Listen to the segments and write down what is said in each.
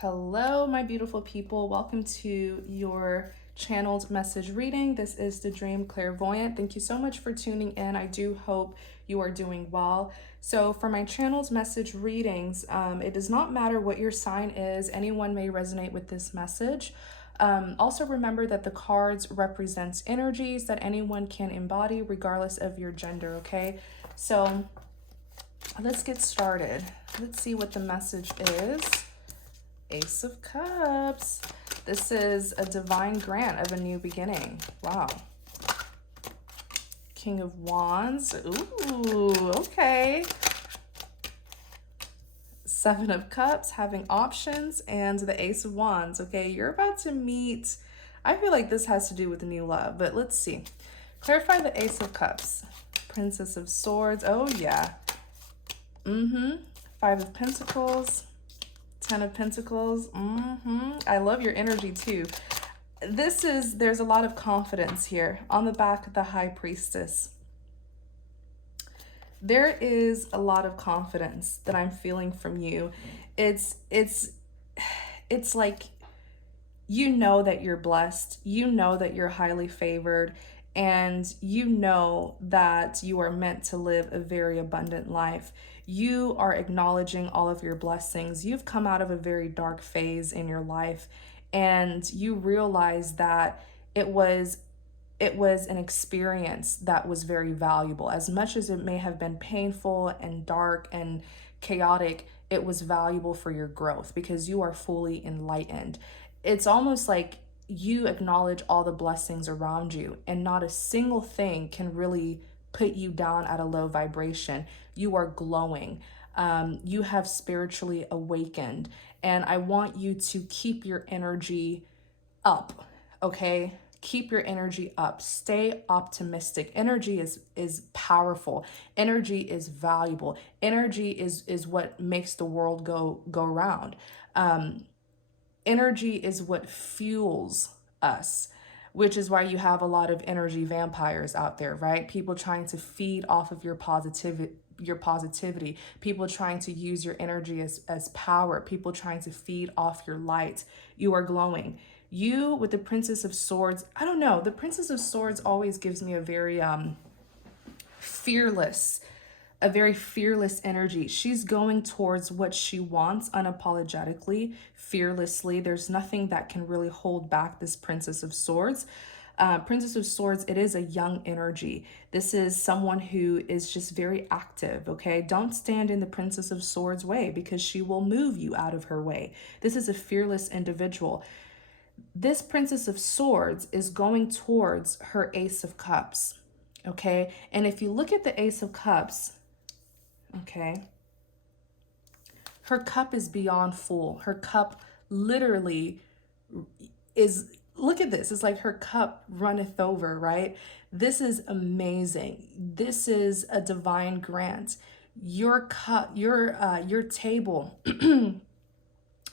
Hello, my beautiful people. Welcome to your channeled message reading. This is the Dream Clairvoyant. Thank you so much for tuning in. I do hope you are doing well. So for my channeled message readings, it does not matter what your sign is. Anyone may resonate with this message. Also remember that the cards represents energies that anyone can embody regardless of your gender, okay? So let's get started. Let's see what the message is. Ace of Cups. This is a divine grant of a new beginning. Wow. King of Wands. Ooh, okay. Seven of Cups, having options, and the Ace of Wands. Okay, you're about to meet, I feel like this has to do with new love, but let's see. Clarify the Ace of Cups. Princess of Swords. Oh, yeah. Five of Pentacles. Ten of Pentacles. I love your energy too. There's a lot of confidence here. On the back, the High Priestess. There is a lot of confidence that I'm feeling from you. It's like you know that you're blessed. You know that you're highly favored. And you know that you are meant to live a very abundant life. You are acknowledging all of your blessings. You've come out of a very dark phase in your life, and you realize that it was an experience that was very valuable. As much as it may have been painful and dark and chaotic, it was valuable for your growth because you are fully enlightened. It's almost like you acknowledge all the blessings around you, and not a single thing can really put you down at a low vibration. You are glowing. You have spiritually awakened, and I want you to keep your energy up, okay? Keep your energy up. Stay optimistic. Energy is powerful. Energy is valuable. Energy is what makes the world go round. Energy is what fuels us, which is why you have a lot of energy vampires out there, right? People trying to feed off of your positivity, people trying to use your energy as power, people trying to feed off your light. You are glowing. You with the Princess of Swords, I don't know, the Princess of Swords always gives me a very fearless, a very fearless energy. She's going towards what she wants unapologetically, fearlessly. There's nothing that can really hold back this Princess of Swords. Princess of Swords, it is a young energy. This is someone who is just very active, okay? Don't stand in the Princess of Swords way because she will move you out of her way. This is a fearless individual. This Princess of Swords is going towards her Ace of Cups, okay? And if you look at the Ace of Cups, okay, her cup is beyond full. Her cup literally is, look at this. It's like her cup runneth over, right? This is amazing. This is a divine grant. Your cup, your table,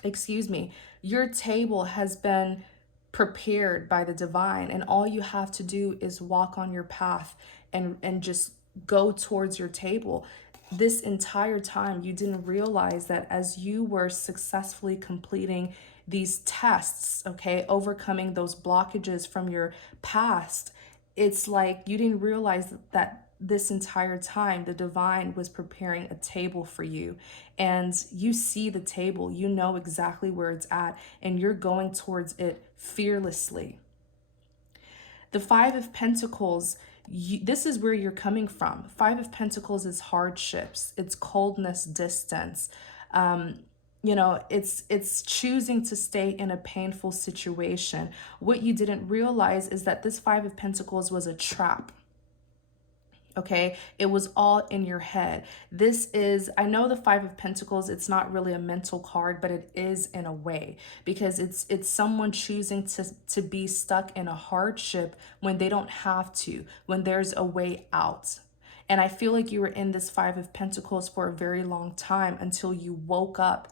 excuse me, your table has been prepared by the divine, and all you have to do is walk on your path and just go towards your table. This entire time you didn't realize that as you were successfully completing these tests, okay, overcoming those blockages from your past, it's like you didn't realize that this entire time the divine was preparing a table for you, and you see the table, you know exactly where it's at, and you're going towards it fearlessly. The Five of Pentacles, this is where you're coming from. Five of Pentacles is hardships, it's coldness, distance. You know, it's choosing to stay in a painful situation. What you didn't realize is that this Five of Pentacles was a trap. Okay, it was all in your head. This is, I know the Five of Pentacles, it's not really a mental card, but it is in a way, because it's someone choosing to be stuck in a hardship when they don't have to, when there's a way out. And I feel like you were in this Five of Pentacles for a very long time until you woke up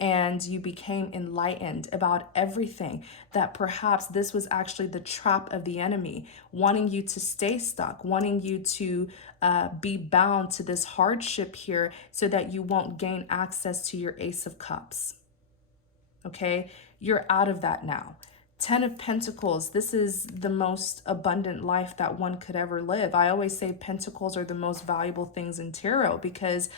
and you became enlightened about everything, that perhaps this was actually the trap of the enemy, wanting you to stay stuck, wanting you to be bound to this hardship here so that you won't gain access to your Ace of Cups. okay? You're out of that now. 10 of Pentacles, this is the most abundant life that one could ever live. I always say Pentacles are the most valuable things in tarot because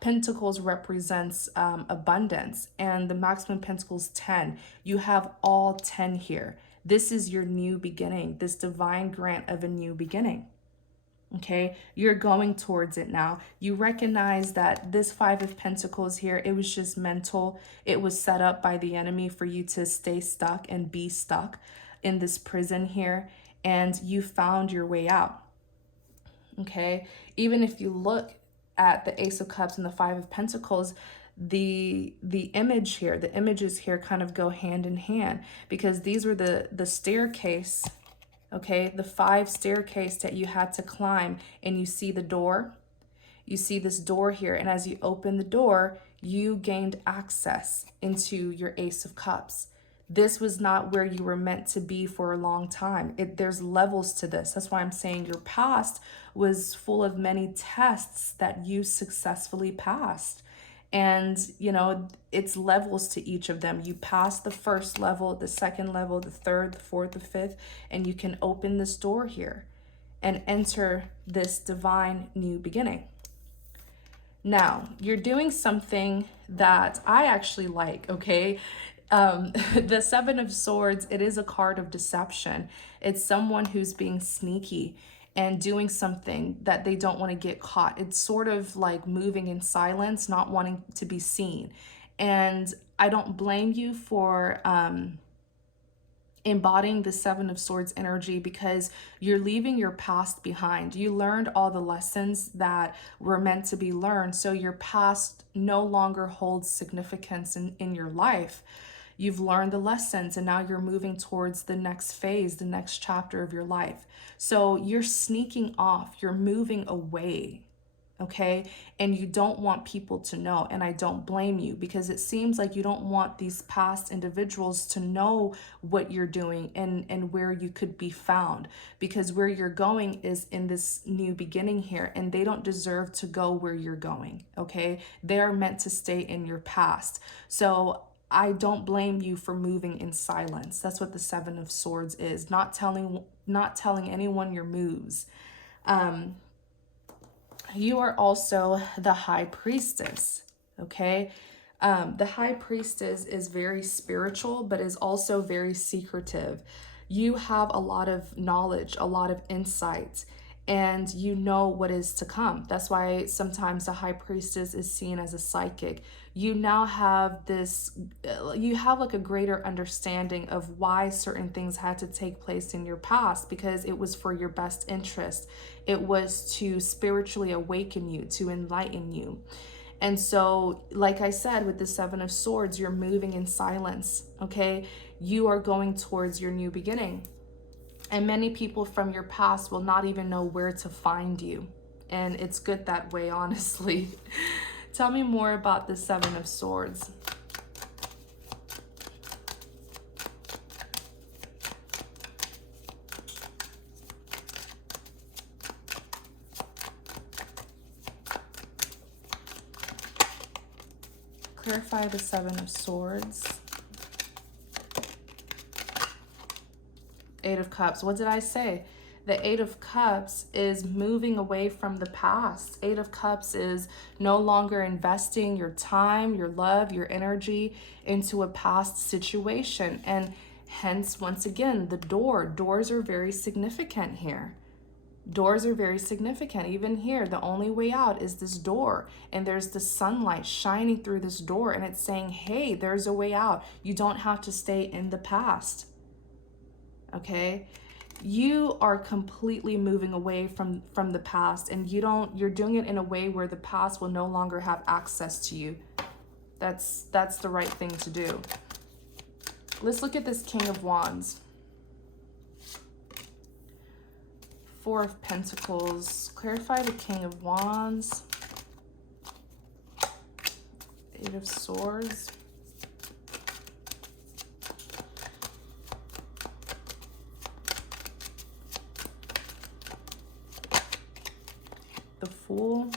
Pentacles represents abundance, and the maximum Pentacles 10. You have all 10 here. This is your new beginning, this divine grant of a new beginning. Okay, you're going towards it now. You recognize that this 5 of Pentacles here, it was just mental. It was set up by the enemy for you to stay stuck and be stuck in this prison here. And you found your way out. Okay, even if you look at the Ace of Cups and the 5 of Pentacles, the image here, the images here kind of go hand in hand, because these were the staircase. Okay, the 5 staircase that you had to climb, and you see the door. You see this door here, and as you open the door, you gained access into your Ace of Cups. This was not where you were meant to be for a long time. There's levels to this. That's why I'm saying your past was full of many tests that you successfully passed. And, you know, it's levels to each of them. You pass the first level, the second level, the third, the fourth, the fifth, and you can open this door here and enter this divine new beginning. Now, you're doing something that I actually like, okay? The 7 of Swords, it is a card of deception. It's someone who's being sneaky and doing something that they don't want to get caught. It's sort of like moving in silence, not wanting to be seen. And I don't blame you for embodying the 7 of Swords energy, because you're leaving your past behind. You learned all the lessons that were meant to be learned, so your past no longer holds significance in your life. You've learned the lessons, and now you're moving towards the next phase, the next chapter of your life. So you're sneaking off, you're moving away, okay? And you don't want people to know, and I don't blame you, because it seems like you don't want these past individuals to know what you're doing and where you could be found, because where you're going is in this new beginning here, and they don't deserve to go where you're going, okay? They're meant to stay in your past. So I don't blame you for moving in silence. That's what the 7 of Swords is, not telling anyone your moves. You are also the High Priestess, okay? The High Priestess is very spiritual, but is also very secretive. You have a lot of knowledge, a lot of insight, and you know what is to come. That's why sometimes the High Priestess is seen as a psychic. You now have this, you have like a greater understanding of why certain things had to take place in your past, because it was for your best interest. It was to spiritually awaken you, to enlighten you. And so, like I said, with the 7 of Swords, you're moving in silence, okay? You are going towards your new beginning. And many people from your past will not even know where to find you. And it's good that way, honestly. Tell me more about the 7 of Swords. Clarify the 7 of Swords. 8 of Cups. What did I say? The 8 of Cups is moving away from the past. 8 of Cups is no longer investing your time, your love, your energy into a past situation. And hence, once again, the door. Doors are very significant here. Doors are very significant. Even here, the only way out is this door. And there's the sunlight shining through this door. And it's saying, hey, there's a way out. You don't have to stay in the past. Okay? You are completely moving away from the past, and you're doing it in a way where the past will no longer have access to you. That's the right thing to do. Let's look at this King of Wands. 4 of Pentacles. Clarify the King of Wands. 8 of Swords. The Fool.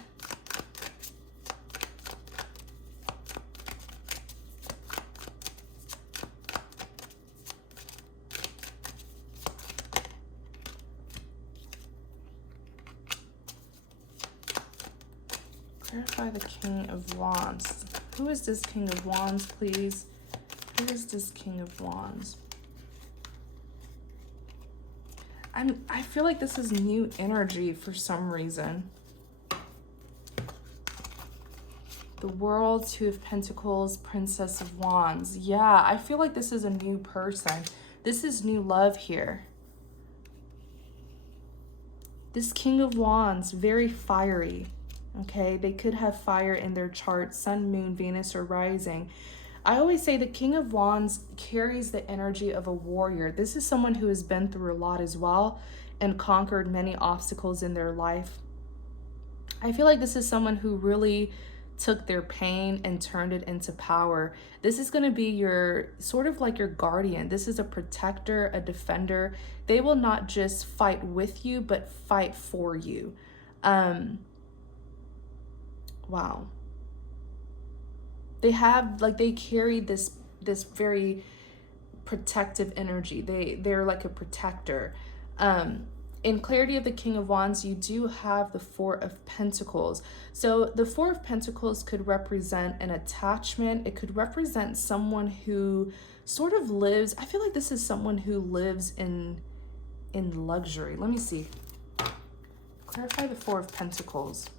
Clarify the King of Wands. Who is this King of Wands, please? Who is this King of Wands? I feel like this is new energy for some reason. The World, Two of Pentacles, Princess of Wands. Yeah, I feel like this is a new person. This is new love here. This King of Wands, very fiery. Okay, they could have fire in their chart, Sun, Moon, Venus, or Rising. I always say the King of Wands carries the energy of a warrior. This is someone who has been through a lot as well and conquered many obstacles in their life. I feel like this is someone who really took their pain and turned it into power. This is going to be your sort of like your guardian. This is a protector, a defender. They will not just fight with you, but fight for you. Wow. They have, like, they carry this very protective energy. They're like a protector. In clarity of the King of Wands, you do have the Four of Pentacles. So the Four of Pentacles could represent an attachment. It could represent someone who sort of lives, I feel like this is someone who lives in luxury. Let me see. Clarify the Four of Pentacles.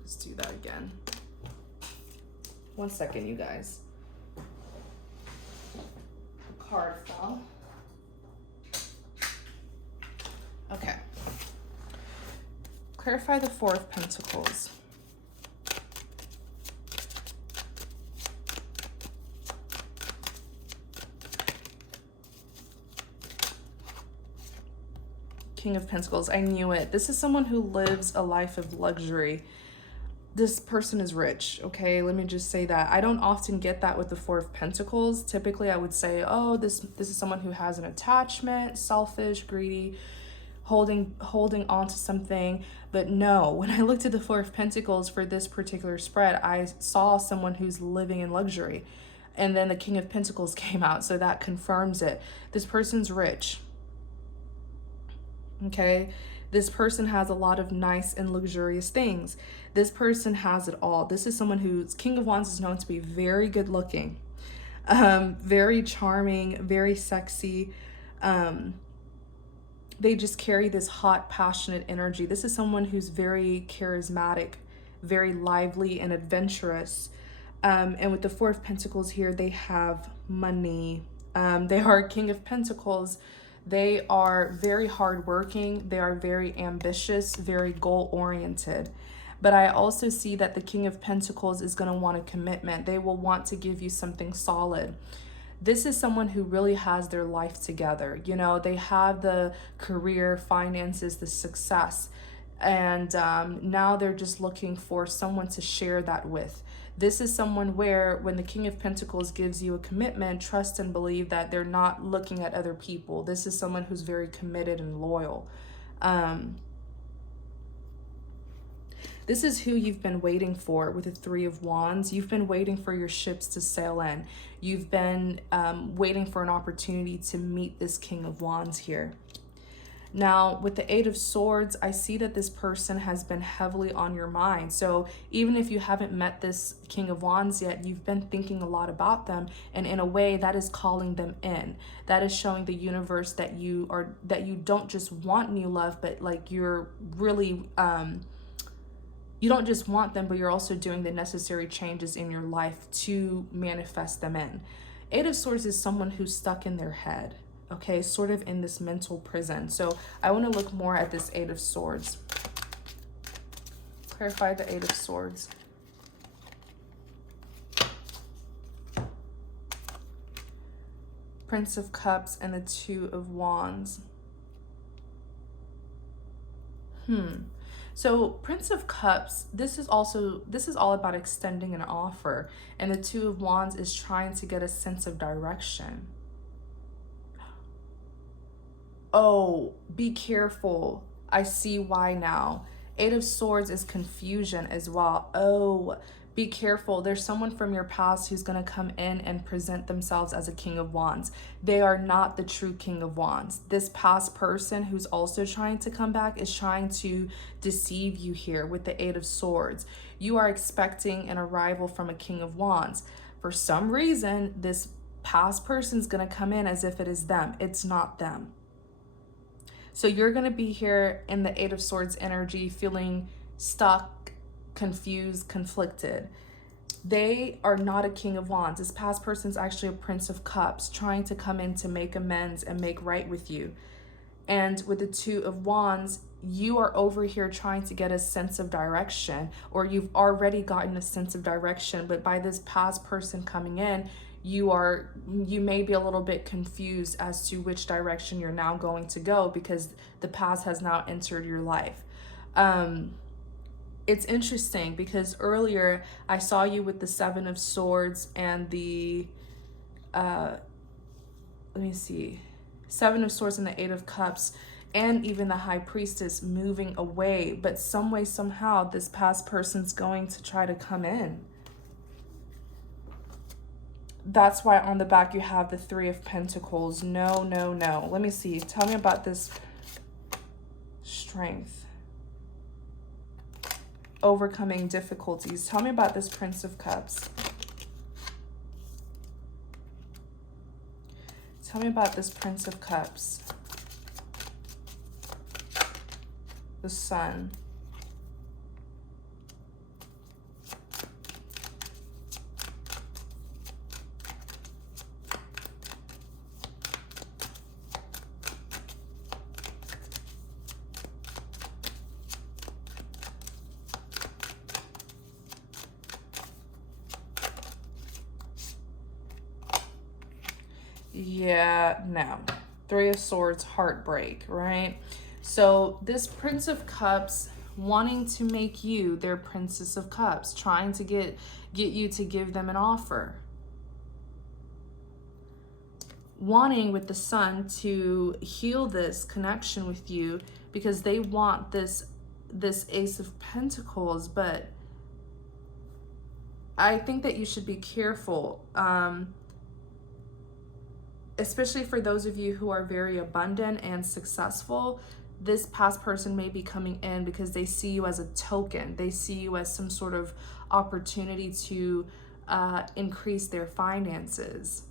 Let's do that again. 1 second, you guys. The card fell. Okay. Clarify the Four of Pentacles. King of Pentacles. I knew it. This is someone who lives a life of luxury. This person is rich, okay? Let me just say that. I don't often get that with the Four of Pentacles. Typically, I would say, oh, this is someone who has an attachment, selfish, greedy, holding on to something. But no, when I looked at the Four of Pentacles for this particular spread, I saw someone who's living in luxury. And then the King of Pentacles came out, so that confirms it. This person's rich, okay? This person has a lot of nice and luxurious things. This person has it all. This is someone who's King of Wands is known to be very good looking, very charming, very sexy. They just carry this hot, passionate energy. This is someone who's very charismatic, very lively and adventurous. And with the Four of Pentacles here, they have money. They are King of Pentacles. They are very hardworking. They are very ambitious, very goal-oriented. But I also see that the King of Pentacles is going to want a commitment. They will want to give you something solid. This is someone who really has their life together. You know, they have the career, finances, the success. And now they're just looking for someone to share that with. This is someone where when the King of Pentacles gives you a commitment, trust and believe that they're not looking at other people. This is someone who's very committed and loyal. This is who you've been waiting for with the Three of Wands. You've been waiting for your ships to sail in. You've been waiting for an opportunity to meet this King of Wands here. Now, with the Eight of Swords, I see that this person has been heavily on your mind. So even if you haven't met this King of Wands yet, you've been thinking a lot about them. And in a way, that is calling them in. That is showing the universe that you don't just want new love, but like you're really, you don't just want them, but you're also doing the necessary changes in your life to manifest them in. Eight of Swords is someone who's stuck in their head. Okay, sort of in this mental prison. So I want to look more at this Eight of Swords. Clarify the Eight of Swords. Prince of Cups and the Two of Wands. So Prince of Cups, this is all about extending an offer. And the Two of Wands is trying to get a sense of direction. Oh, be careful. I see why now. Eight of Swords is confusion as well. Oh, be careful. There's someone from your past who's going to come in and present themselves as a King of Wands. They are not the true King of Wands. This past person who's also trying to come back is trying to deceive you here with the Eight of Swords. You are expecting an arrival from a King of Wands. For some reason, this past person's going to come in as if it is them. It's not them. So you're going to be here in the Eight of Swords energy, feeling stuck, confused, conflicted. They are not a King of Wands. This past person's actually a Prince of Cups, trying to come in to make amends and make right with you. And with the Two of Wands, you are over here trying to get a sense of direction, or you've already gotten a sense of direction, but by this past person coming in, you may be a little bit confused as to which direction you're now going to go, because the past has now entered your life. It's interesting because earlier I saw you with the Seven of Swords and the Seven of Swords and the Eight of Cups, and even the High Priestess moving away, but some way, somehow, this past person's going to try to come in. That's why on the back you have the Three of Pentacles. No, no, no. Let me see. Tell me about this strength. Overcoming difficulties. Tell me about this Prince of Cups. Tell me about this Prince of Cups. The Sun. Yeah, no. Three of Swords, heartbreak, right? So this Prince of Cups wanting to make you their Princess of Cups, trying to get you to give them an offer. Wanting with the Sun to heal this connection with you because they want this Ace of Pentacles, but I think that you should be careful. Especially for those of you who are very abundant and successful, this past person may be coming in because they see you as a token. They see you as some sort of opportunity to increase their finances.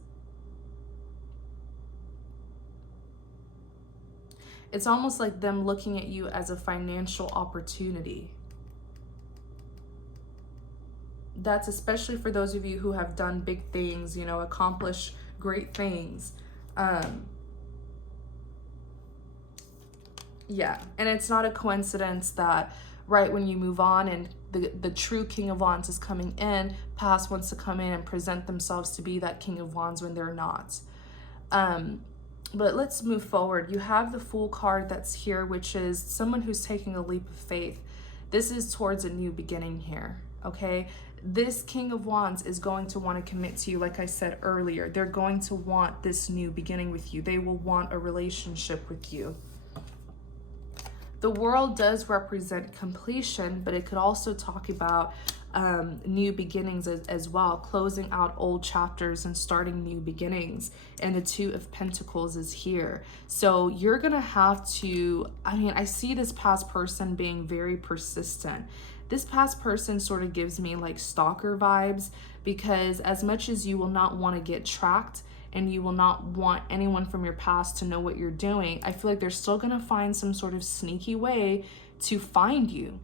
It's almost like them looking at you as a financial opportunity. That's especially for those of you who have done big things, you know, accomplished great things. Yeah, and it's not a coincidence that right when you move on and the true King of Wands is coming in, past wants to come in and present themselves to be that King of Wands when they're not. But let's move forward. You have the Fool card that's here, which is someone who's taking a leap of faith. This is towards a new beginning here, okay? This King of Wands is going to want to commit to you, like I said earlier. They're going to want this new beginning with you. They will want a relationship with you. The World does represent completion, but it could also talk about new beginnings as well, closing out old chapters and starting new beginnings. And the Two of Pentacles is here. So you're going to have to, I see this past person being very persistent. This past person sort of gives me like stalker vibes, because as much as you will not want to get tracked and you will not want anyone from your past to know what you're doing, I feel like they're still going to find some sort of sneaky way to find you.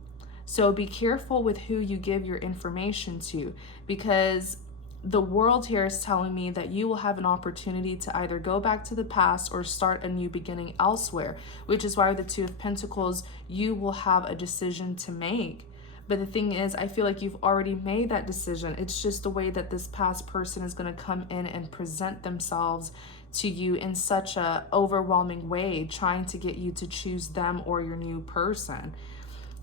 So be careful with who you give your information to, because the World here is telling me that you will have an opportunity to either go back to the past or start a new beginning elsewhere, which is why the Two of Pentacles, you will have a decision to make. But the thing is, I feel like you've already made that decision. It's just the way that this past person is going to come in and present themselves to you in such a overwhelming way, trying to get you to choose them or your new person.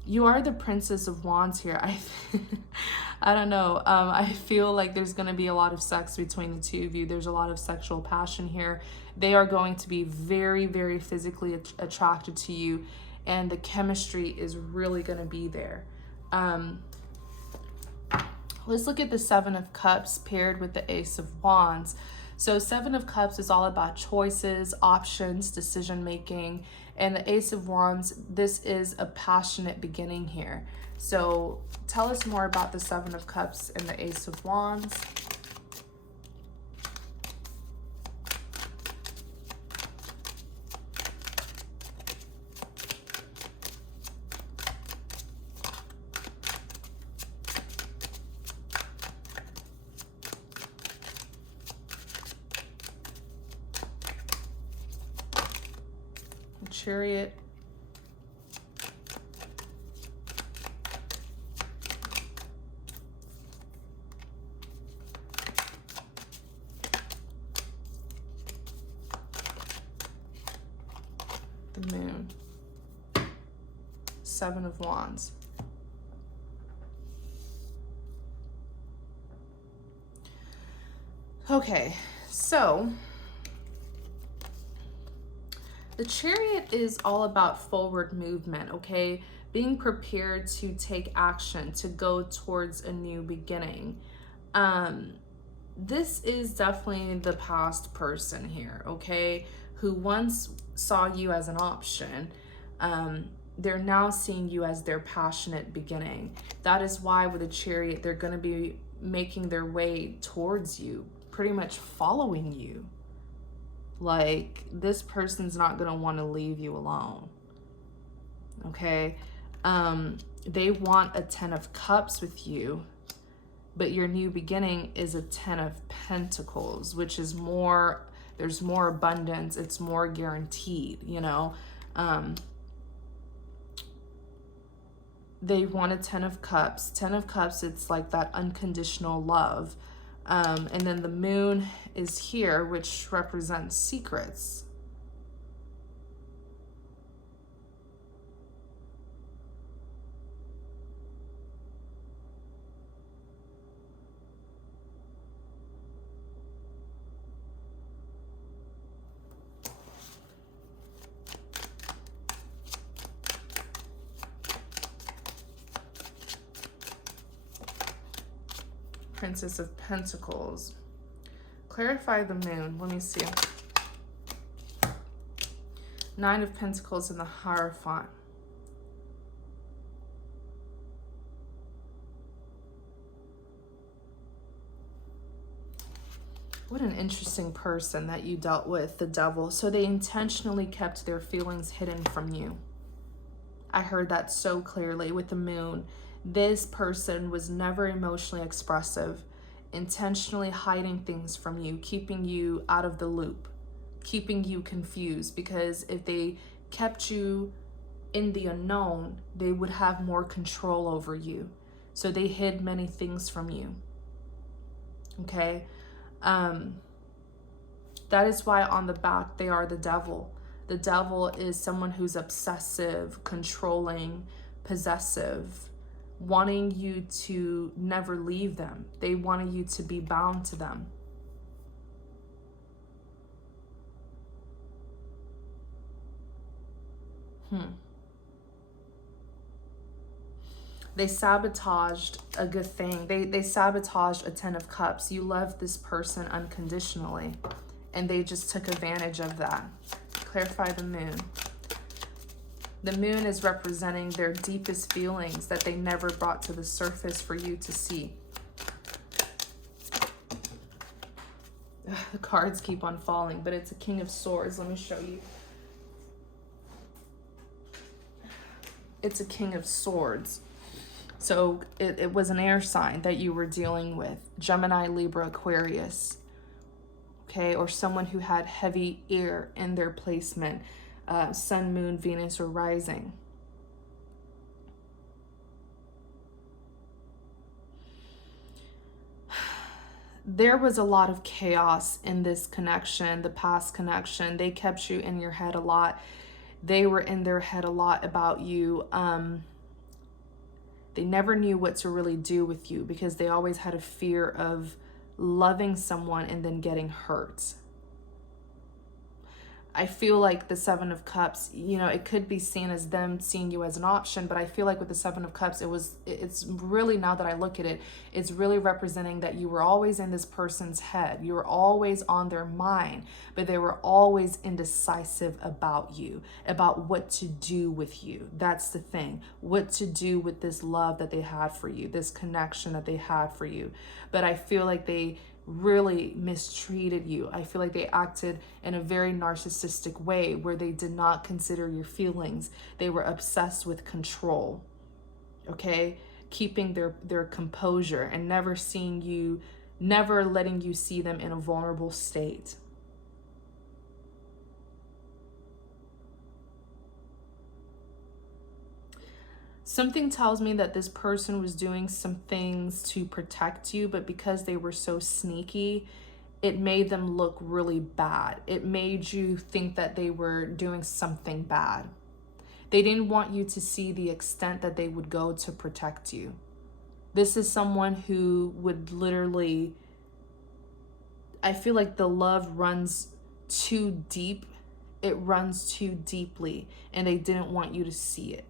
You are the Princess of Wands here. I don't know. I feel like there's going to be a lot of sex between the two of you. There's a lot of sexual passion here. They are going to be very, very physically attracted to you, and the chemistry is really going to be there. Let's look at the Seven of Cups paired with the Ace of Wands. So Seven of Cups is all about choices, options, decision making. And the Ace of Wands, this is a passionate beginning here. So tell us more about the Seven of Cups and the Ace of Wands. Chariot. The Moon. Seven of Wands. Okay, so the Chariot is all about forward movement, okay? Being prepared to take action, to go towards a new beginning. This is definitely the past person here, okay? Who once saw you as an option. They're now seeing you as their passionate beginning. That is why with the Chariot, they're going to be making their way towards you, pretty much following you. Like, this person's not going to want to leave you alone. Okay? They want a 10 of Cups with you, but your new beginning is a 10 of Pentacles, which is more, there's more abundance. It's more guaranteed, you know? They want a 10 of Cups. 10 of Cups, it's like that unconditional love. And then the Moon is here, which represents secrets. Princess of Pentacles. Clarify the Moon. Let me see. Nine of Pentacles and the Hierophant. What an interesting person that you dealt with, the Devil. So they intentionally kept their feelings hidden from you. I heard that so clearly with the Moon. This person was never emotionally expressive, intentionally hiding things from you, keeping you out of the loop, keeping you confused, because if they kept you in the unknown, they would have more control over you. So they hid many things from you. Okay? That is why on the back they are the Devil. The Devil is someone who's obsessive, controlling, possessive, wanting you to never leave them. They wanted you to be bound to them. They sabotaged a good thing. They sabotaged a 10 of Cups. You loved this person unconditionally, and they just took advantage of that. Clarify the Moon. The Moon is representing their deepest feelings that they never brought to the surface for you to see. Ugh, the cards keep on falling, but it's a King of Swords. Let me show you. It's a King of Swords. So it was an air sign that you were dealing with. Gemini, Libra, Aquarius. Okay, or someone who had heavy air in their placement. Sun, Moon, Venus, or rising. There was a lot of chaos in this connection, the past connection. They kept you in your head a lot. They were in their head a lot about you. They never knew what to really do with you because they always had a fear of loving someone and then getting hurt. I feel like the Seven of Cups, you know, it could be seen as them seeing you as an option, but I feel like with the Seven of Cups, it's really, now that I look at it, it's really representing that you were always in this person's head. You were always on their mind, but they were always indecisive about you, about what to do with you. That's the thing, what to do with this love that they had for you, this connection that they had for you. But I feel like they really mistreated you. I feel like they acted in a very narcissistic way where they did not consider your feelings. They were obsessed with control, okay? Keeping their composure and never seeing you, never letting you see them in a vulnerable state. Something tells me that this person was doing some things to protect you, but because they were so sneaky, it made them look really bad. It made you think that they were doing something bad. They didn't want you to see the extent that they would go to protect you. This is someone who would literally, I feel like the love runs too deep. It runs too deeply, and they didn't want you to see it.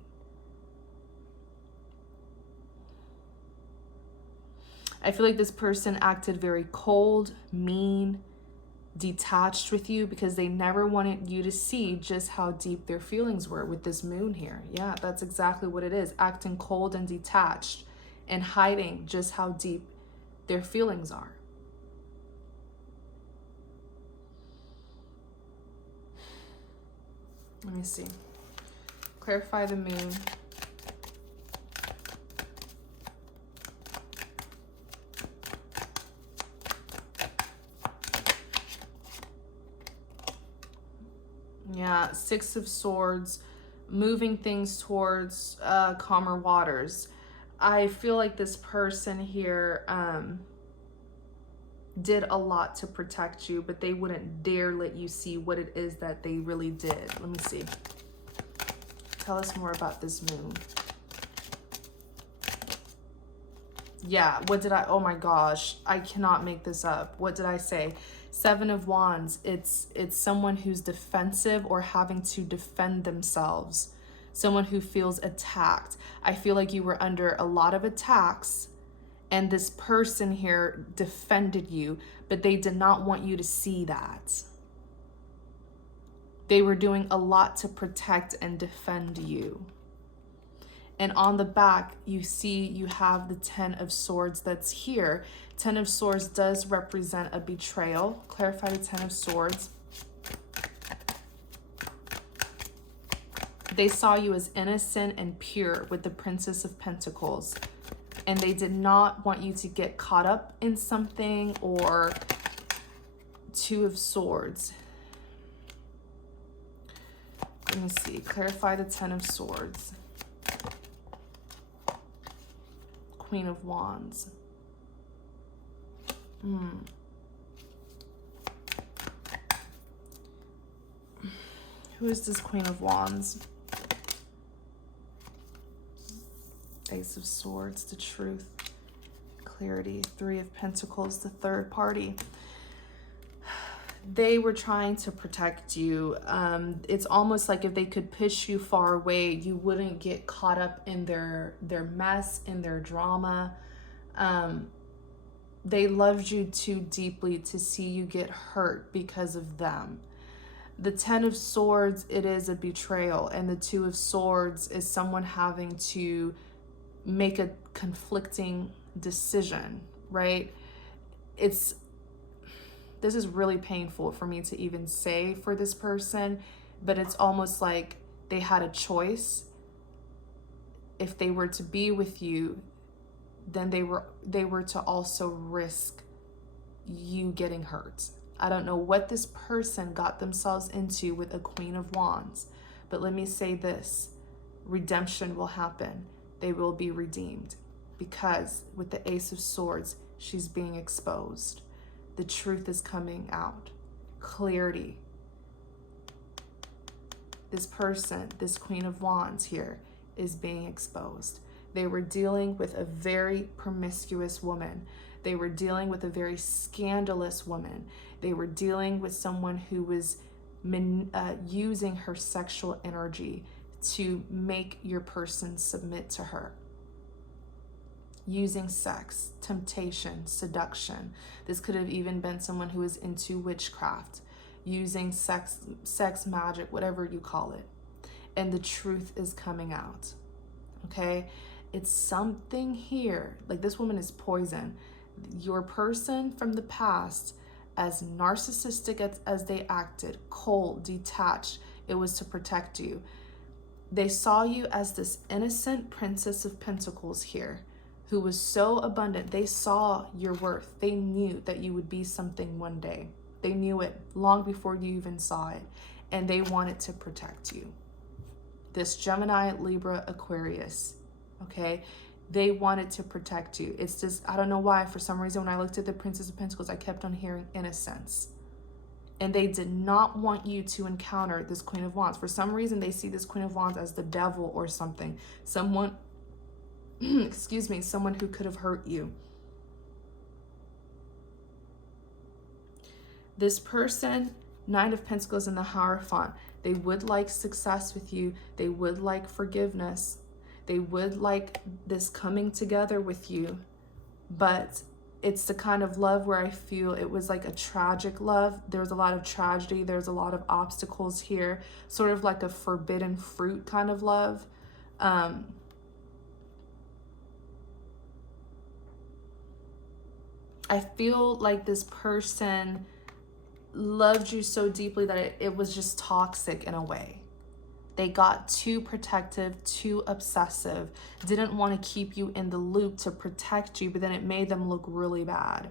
I feel like this person acted very cold, mean, detached with you because they never wanted you to see just how deep their feelings were with this moon here. Yeah, that's exactly what it is. Acting cold and detached and hiding just how deep their feelings are. Let me see. Clarify the moon. Yeah, Six of Swords, moving things towards calmer waters. I feel like this person here did a lot to protect you, but they wouldn't dare let you see what it is that they really did. Let me see. Tell us more about this moon. Yeah, what did I, oh my gosh, I cannot make this up. What did I say? Seven of Wands, it's someone who's defensive or having to defend themselves. Someone who feels attacked. I feel like you were under a lot of attacks and this person here defended you, but they did not want you to see that. They were doing a lot to protect and defend you. And on the back, you see you have the Ten of Swords that's here. Ten of Swords does represent a betrayal. Clarify the Ten of Swords. They saw you as innocent and pure with the Princess of Pentacles. And they did not want you to get caught up in something, or Two of Swords. Let me see. Clarify the Ten of Swords. Queen of Wands. Who is this Queen of Wands? Ace of Swords, the Truth, clarity, Three of Pentacles, the third party. They were trying to protect you. It's almost like if they could push you far away, you wouldn't get caught up in their mess, in their drama. They loved you too deeply to see you get hurt because of them. The Ten of Swords, it is a betrayal. And the Two of Swords is someone having to make a conflicting decision, right? This is really painful for me to even say for this person, but it's almost like they had a choice. If they were to be with you, then they were to also risk you getting hurt. I don't know what this person got themselves into with a Queen of Wands, but let me say this: redemption will happen. They will be redeemed, because with the Ace of Swords, she's being exposed. The truth is coming out. Clarity. This person, this Queen of Wands here, is being exposed. They were dealing with a very promiscuous woman. They were dealing with a very scandalous woman. They were dealing with someone who was using her sexual energy to make your person submit to her. Using sex, temptation, seduction. This could have even been someone who is into witchcraft, using sex magic, whatever you call it. And the truth is coming out. Okay? It's something here. Like, this woman is poison. Your person from the past, as narcissistic as they acted, cold, detached, it was to protect you. They saw you as this innocent Princess of Pentacles here, who was so abundant. They saw your worth. They knew that you would be something one day. They knew it long before you even saw it. And they wanted to protect you. This Gemini, Libra, Aquarius, okay? They wanted to protect you. It's just, I don't know why, for some reason, when I looked at the Princess of Pentacles, I kept on hearing innocence. And they did not want you to encounter this Queen of Wands. For some reason, they see this Queen of Wands as the devil or something. Someone, excuse me, someone who could have hurt you. This person, Nine of Pentacles in the Hierophant, they would like success with you. They would like forgiveness. They would like this coming together with you. But it's the kind of love where I feel it was like a tragic love. There's a lot of tragedy. There's a lot of obstacles here. Sort of like a forbidden fruit kind of love. I feel like this person loved you so deeply that it was just toxic in a way. They got too protective, too obsessive, didn't want to keep you in the loop to protect you, but then it made them look really bad.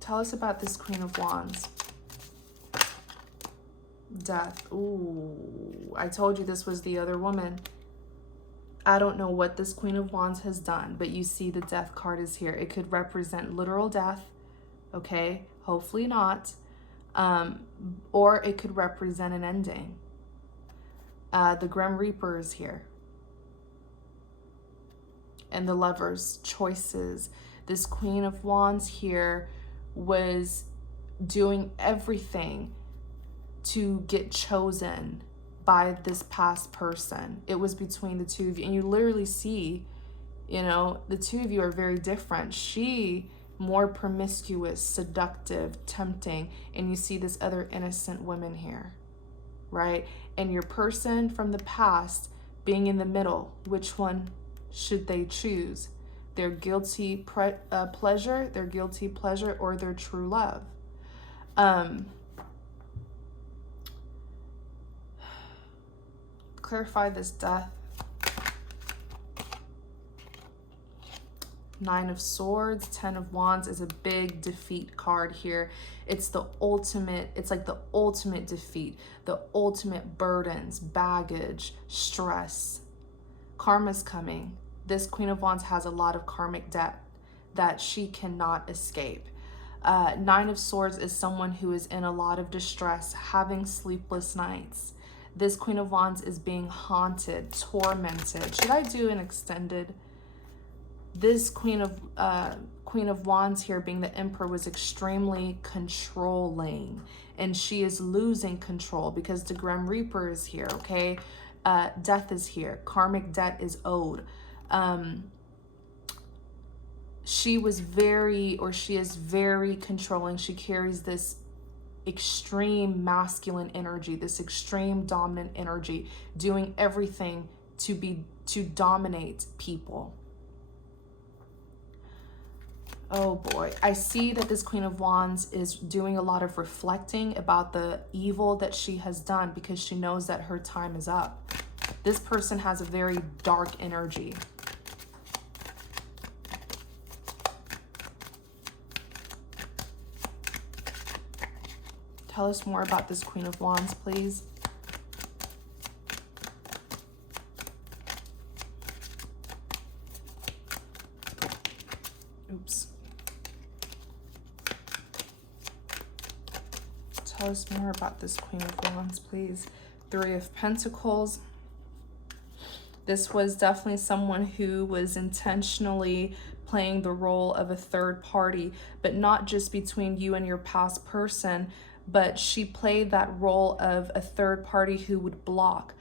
Tell us about this Queen of Wands. Death. Ooh, I told you this was the other woman. I don't know what this Queen of Wands has done, but you see the Death card is here. It could represent literal death, okay? Hopefully not. Or it could represent an ending. The Grim Reaper is here. And the Lovers, choices. This Queen of Wands here was doing everything to get chosen by this past person. It was between the two of you. And you literally see, you know, the two of you are very different. She more promiscuous, seductive, tempting, and you see this other innocent woman here, right? And your person from the past being in the middle. Which one should they choose? Their guilty pleasure, their guilty pleasure, or their true love? Clarify this death. Nine of Swords, 10 of Wands is a big defeat card here. It's the ultimate, it's like the ultimate defeat, the ultimate burdens, baggage, stress. Karma's coming. This Queen of Wands has a lot of karmic debt that she cannot escape. Nine of Swords is someone who is in a lot of distress, having sleepless nights. This Queen of Wands is being haunted, tormented. Should I do an extended? This Queen of Wands here, being the Emperor, was extremely controlling, and she is losing control because the Grim Reaper is here, okay? Death is here. Karmic debt is owed. She was very, or she is very controlling. She carries this extreme masculine energy, this extreme dominant energy, doing everything to dominate people. Oh boy, I see that this Queen of Wands is doing a lot of reflecting about the evil that she has done because she knows that her time is up. This person has a very dark energy. Tell us more about this Queen of Wands, please. Oops. Tell us more about this Queen of Wands, please. Three of Pentacles. This was definitely someone who was intentionally playing the role of a third party, but not just between you and your past person, but she played that role of a third party who would block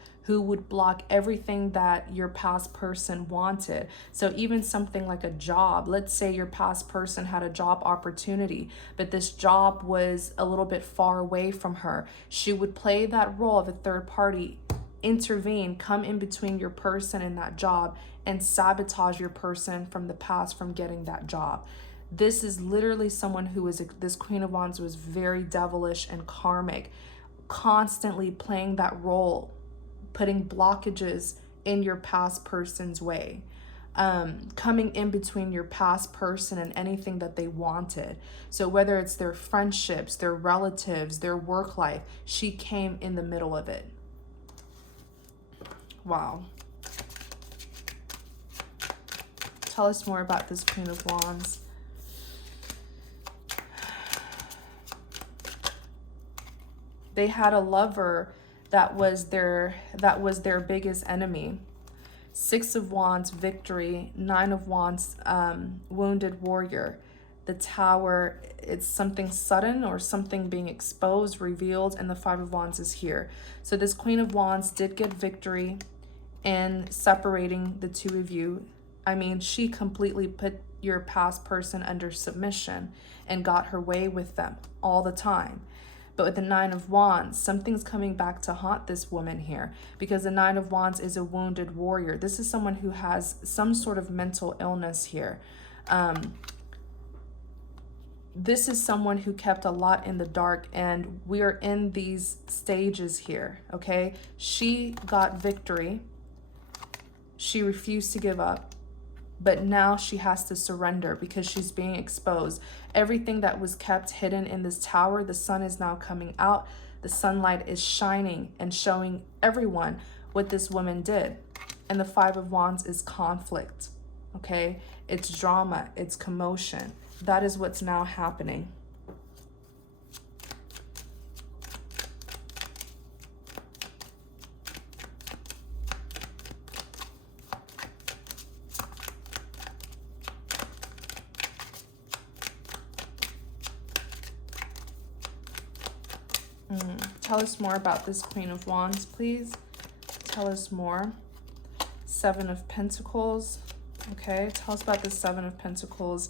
everything that your past person wanted. So even something like a job, let's say your past person had a job opportunity, but this job was a little bit far away from her. She would play that role of a third party, intervene, come in between your person and that job, and sabotage your person from the past from getting that job. This is literally someone who is, this Queen of Wands was very devilish and karmic, constantly playing that role, putting blockages in your past person's way, coming in between your past person and anything that they wanted. So whether it's their friendships, their relatives, their work life, she came in the middle of it. Wow. Tell us more about this Queen of Wands. They had a lover that was their biggest enemy. Six of Wands, victory. Nine of Wands, wounded warrior. The Tower, it's something sudden or something being exposed, revealed, and the Five of Wands is here. So this Queen of Wands did get victory in separating the two of you. I mean, she completely put your past person under submission and got her way with them all the time. But with the Nine of Wands, something's coming back to haunt this woman here, because the Nine of Wands is a wounded warrior. This is someone who has some sort of mental illness here. This is someone who kept a lot in the dark, and we are in these stages here, okay? She got victory. She refused to give up. But now she has to surrender because she's being exposed. Everything that was kept hidden in this tower, the sun is now coming out. The sunlight is shining and showing everyone what this woman did. And the Five of Wands is conflict, okay? It's drama, it's commotion. That is what's now happening. Tell us more about this Queen of Wands, please. Tell us more. Seven of Pentacles. Okay, tell us about the Seven of Pentacles.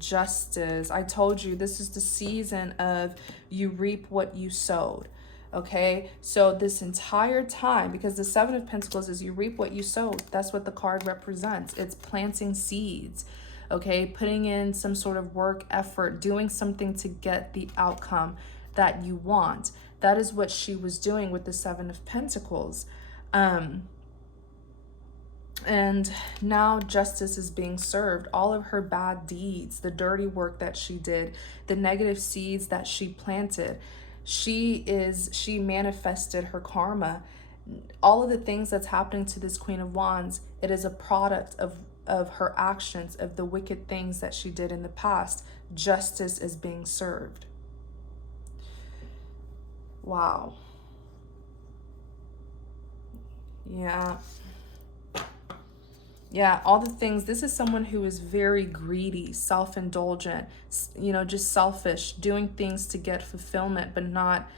Justice. I told you this is the season of you reap what you sowed. Okay, so this entire time, because the Seven of Pentacles is you reap what you sowed. That's what the card represents. It's planting seeds. Okay, putting in some sort of work, effort, doing something to get the outcome that you want. That is what she was doing with the Seven of Pentacles. And now justice is being served. All of her bad deeds, the dirty work that she did, the negative seeds that she planted, she manifested her karma. All of the things that's happening to this Queen of Wands, it is a product of her actions, of the wicked things that she did in the past. Justice is being served. Wow. Yeah. Yeah, all the things. This is someone who is very greedy, self-indulgent, you know, just selfish, doing things to get fulfillment, but not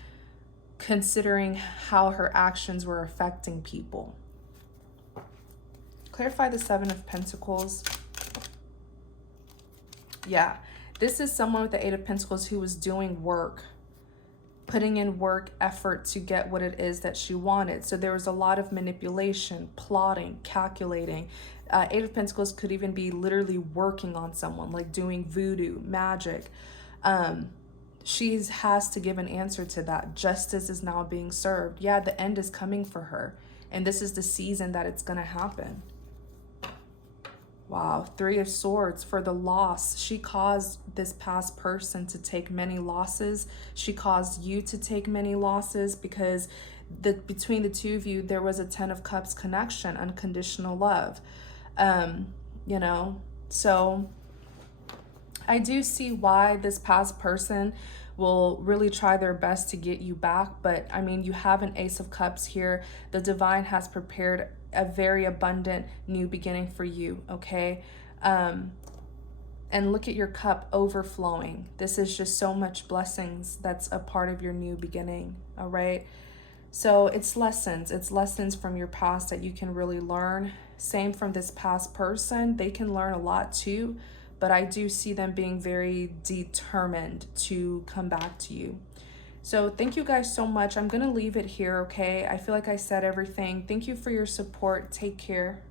considering how her actions were affecting people. Clarify the Seven of Pentacles. Yeah, this is someone with the Eight of Pentacles who was doing work, putting in work, effort to get what it is that she wanted. So there was a lot of manipulation, plotting, calculating. Eight of Pentacles could even be literally working on someone, like doing voodoo, magic. She has to give an answer to that. Justice is now being served. Yeah, the end is coming for her. And this is the season that it's going to happen. Wow, Three of Swords for the loss. She caused this past person to take many losses. She caused you to take many losses because between the two of you, there was a Ten of Cups connection, unconditional love. You know, so I do see why this past person will really try their best to get you back. But I mean, you have an Ace of Cups here. The divine has prepared a very abundant new beginning for you, okay? And look at your cup overflowing. This is just so much blessings that's a part of your new beginning, all right? So it's lessons from your past that you can really learn. Same from this past person. They can learn a lot too, but I do see them being very determined to come back to you. So thank you guys so much. I'm going to leave it here, okay? I feel like I said everything. Thank you for your support. Take care.